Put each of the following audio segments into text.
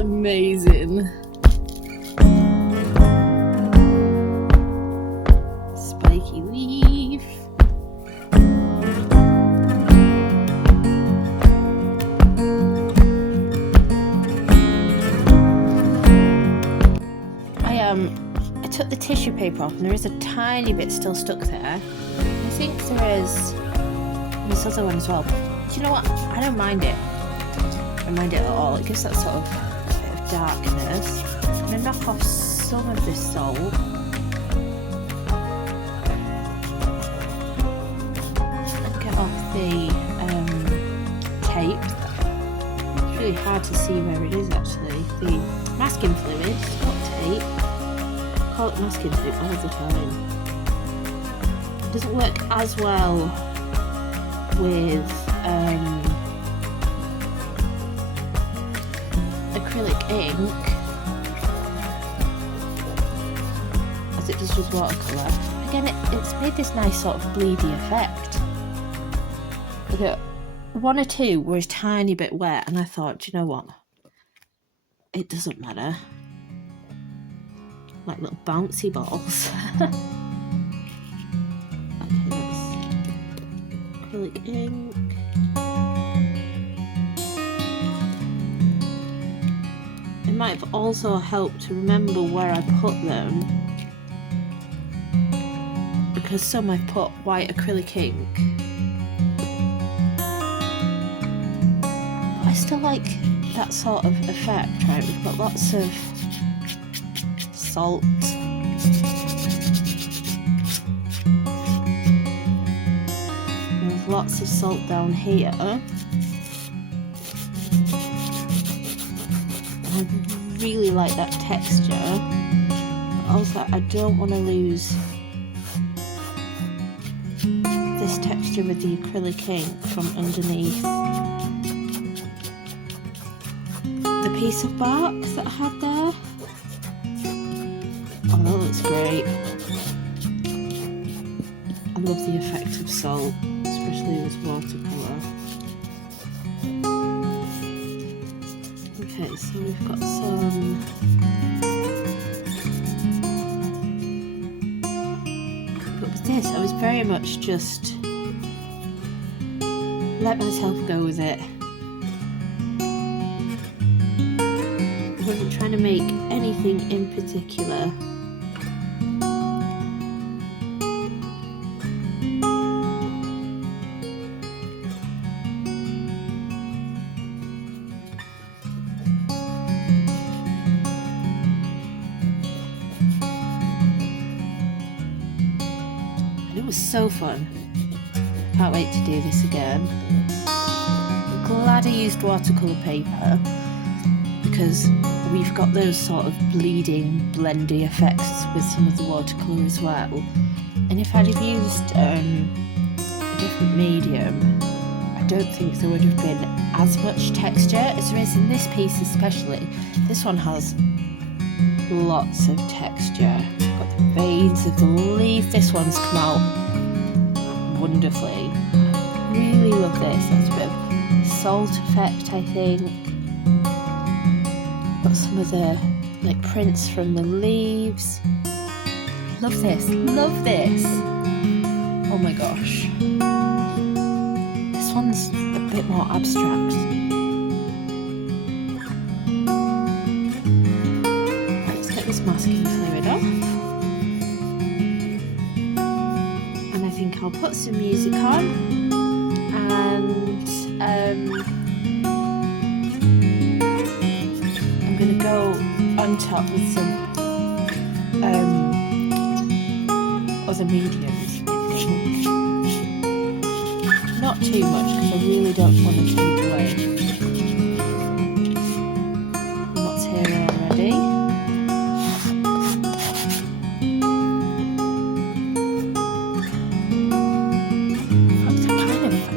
Amazing. Spiky leaf. I took the tissue paper off and there is a tiny bit still stuck there. I think there is this other one as well. Do you know what? I don't mind it. I don't mind it at all. It gives that sort of darkness. I'm going to knock off some of this salt. And get off the tape. It's really hard to see where it is actually. The masking fluid, not tape. I call it masking fluid all the time. It doesn't work as well with acrylic ink as it does with watercolour. Again, it's made this nice sort of bleedy effect. Look at one or two were a tiny bit wet and I thought, do you know what? It doesn't matter. Like little bouncy balls. Okay, that's acrylic ink. It might have also helped to remember where I put them, because some I've put white acrylic ink. But I still like that sort of effect, right? We've got lots of salt. There's lots of salt down here. I really like that texture. But also, I don't want to lose this texture with the acrylic ink from underneath the piece of bark that I had there. Oh, that looks great. I love the effect of salt, especially with watercolour. Okay, so we've got some but with honest, I was very much just let myself go with it. I wasn't trying to make anything in particular. And it was so fun. Can't wait to do this again. I'm glad I used watercolour paper because we've got those sort of bleeding, blendy effects with some of the watercolour as well. And if I'd have used a different medium, I don't think there would have been as much texture as there is in this piece especially. This one has lots of texture. Got the veins of the leaf. This one's come out wonderfully. Really love this. That's a bit of salt effect, I think. Got some of the like prints from the leaves. Love this. Love this. Oh my gosh. This one's a bit more abstract. Let's get this masking fluid off. And I think I'll put some music on and I'm going to go on top with some other mediums, I think. Not too much because I really don't want to take away what's here already.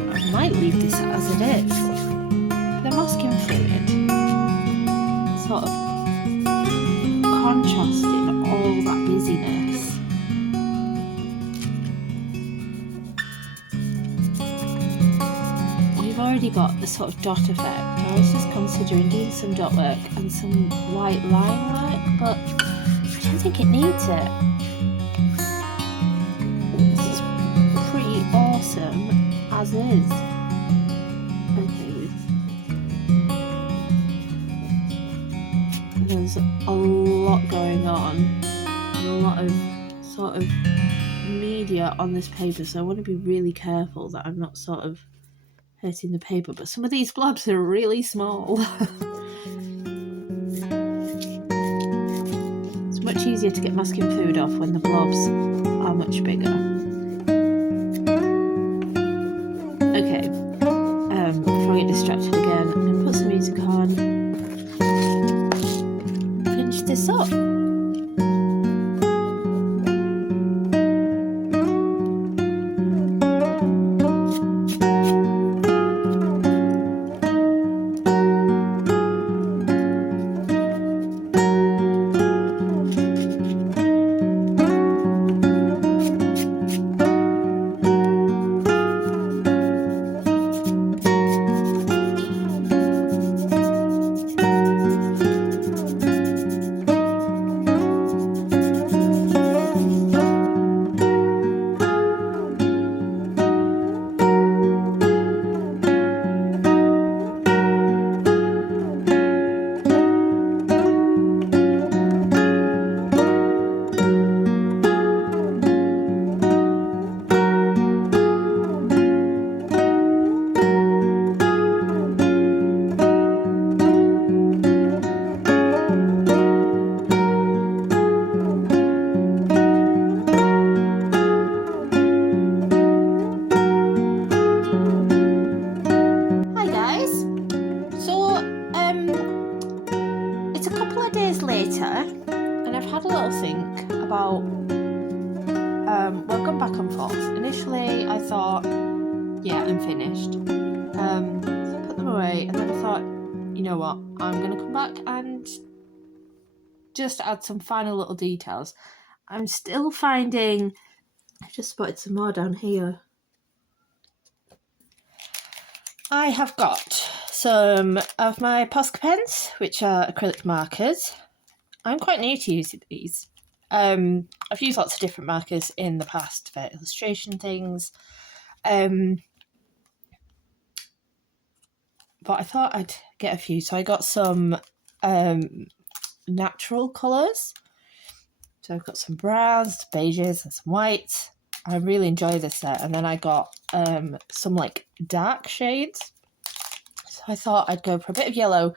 I might leave this as it is. The masking fluid sort of contrasting all that busyness. We've already got the sort of dot effect. I was just considering doing some dot work and some white line work, but I don't think it needs it. This is pretty awesome as is. There's a lot going on and a lot of sort of media on this paper, so I want to be really careful that I'm not sort of hurting the paper, but some of these blobs are really small. It's much easier to get masking fluid off when the blobs are much bigger. Okay, before I get distracted again, I'm going to put some music on. This up. Well, gone back and forth. Initially, I thought, yeah, I'm finished. So I put them away, and then I thought, you know what, I'm going to come back and just add some final little details. I'm still finding, I just spotted some more down here. I have got some of my Posca pens, which are acrylic markers. I'm quite new to using these. I've used lots of different markers in the past for illustration things. But I thought I'd get a few. So I got some natural colours. So I've got some browns, beiges, and some whites. I really enjoy this set. And then I got some like dark shades. So I thought I'd go for a bit of yellow.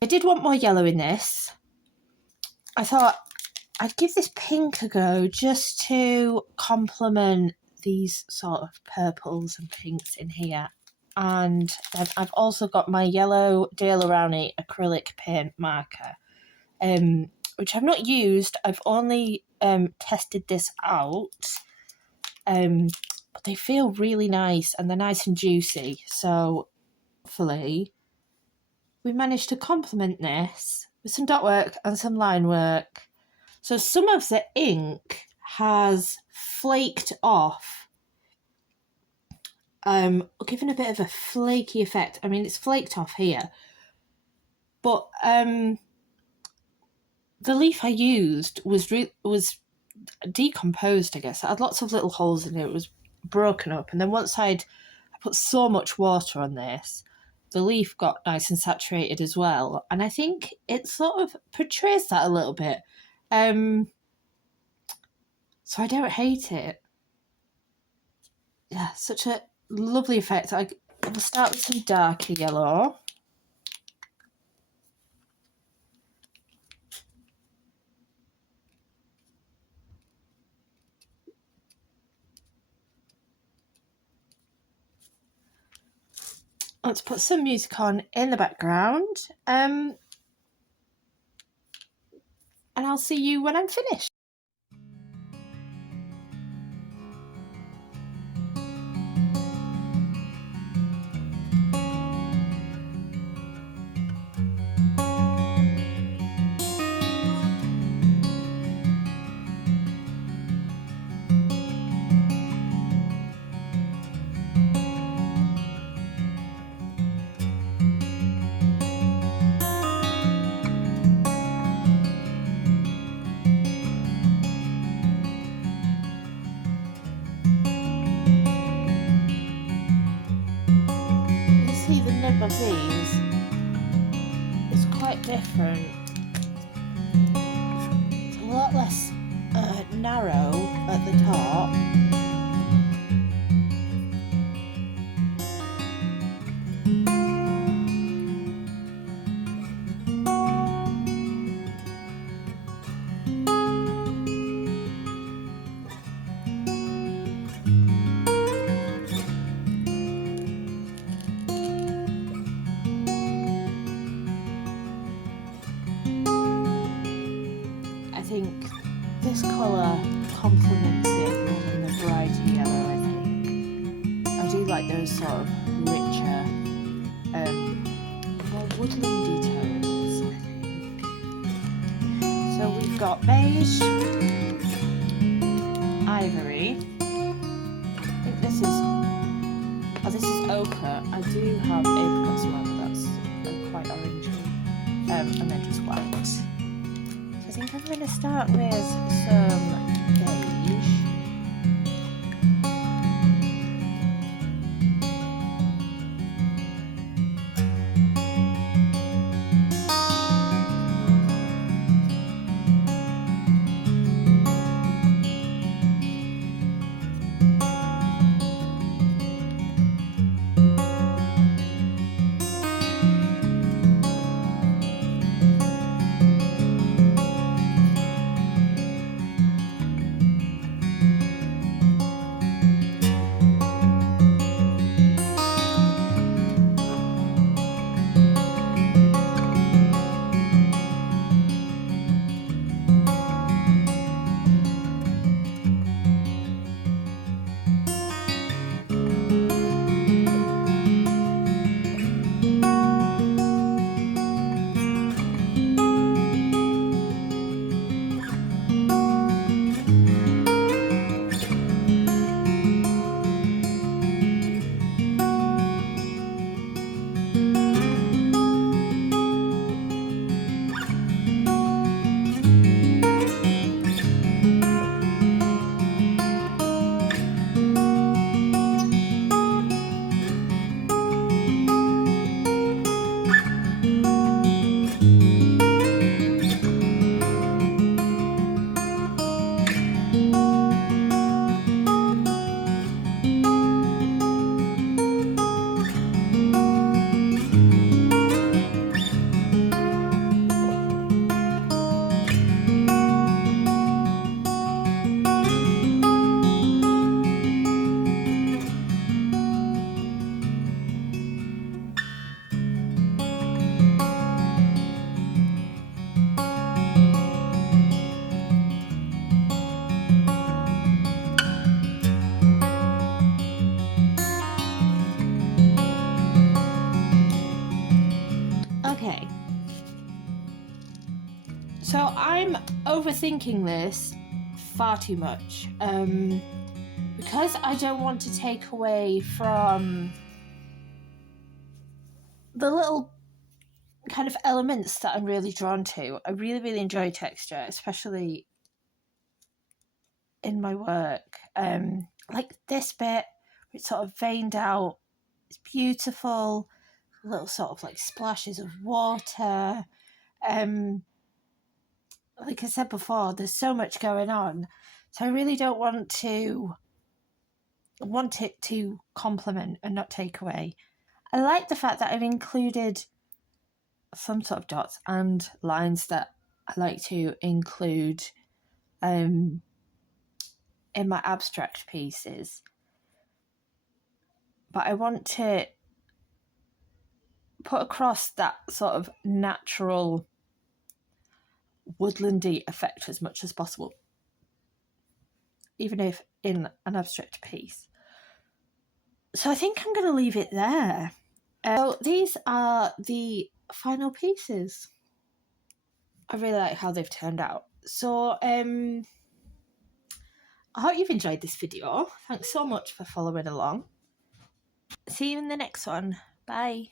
I did want more yellow in this. I thought I'd give this pink a go just to complement these sort of purples and pinks in here. And then I've also got my yellow Daler-Rowney acrylic paint marker, which I've not used. I've only tested this out, but they feel really nice and they're nice and juicy. So hopefully we managed to complement this with some dot work and some line work. So some of the ink has flaked off, giving a bit of a flaky effect. I mean, it's flaked off here, but the leaf I used was decomposed, I guess. It had lots of little holes in it. It was broken up. And then once I put so much water on this, the leaf got nice and saturated as well. And I think it sort of portrays that a little bit. So I don't hate it. Yeah, such a lovely effect. I will start with some darker yellow. Let's put some music on in the background. And I'll see you when I'm finished. See the nib of these is quite different. It's a lot less narrow at the top. I think this colour complements it more than the brighter yellow, I think. I do like those sort of richer, more woodlandy tones, I think. So we've got beige, ivory. I think this is ochre. I do have apricot as well, but that's quite orangey. And then just white. I think I'm going to start with some beige. So I'm overthinking this far too much. Because I don't want to take away from the little kind of elements that I'm really drawn to. I really, really enjoy texture, especially in my work. Like this bit, it's sort of veined out. It's beautiful. Little sort of like splashes of water. Like I said before, there's so much going on. So I really don't want it to complement and not take away. I like the fact that I've included some sort of dots and lines that I like to include in my abstract pieces. But I want to put across that sort of natural woodlandy effect as much as possible, even if in an abstract piece. So I think I'm going to leave it there. So these are the final pieces. I really like how they've turned out. So I hope you've enjoyed this video. Thanks so much for following along. See you in the next one. Bye.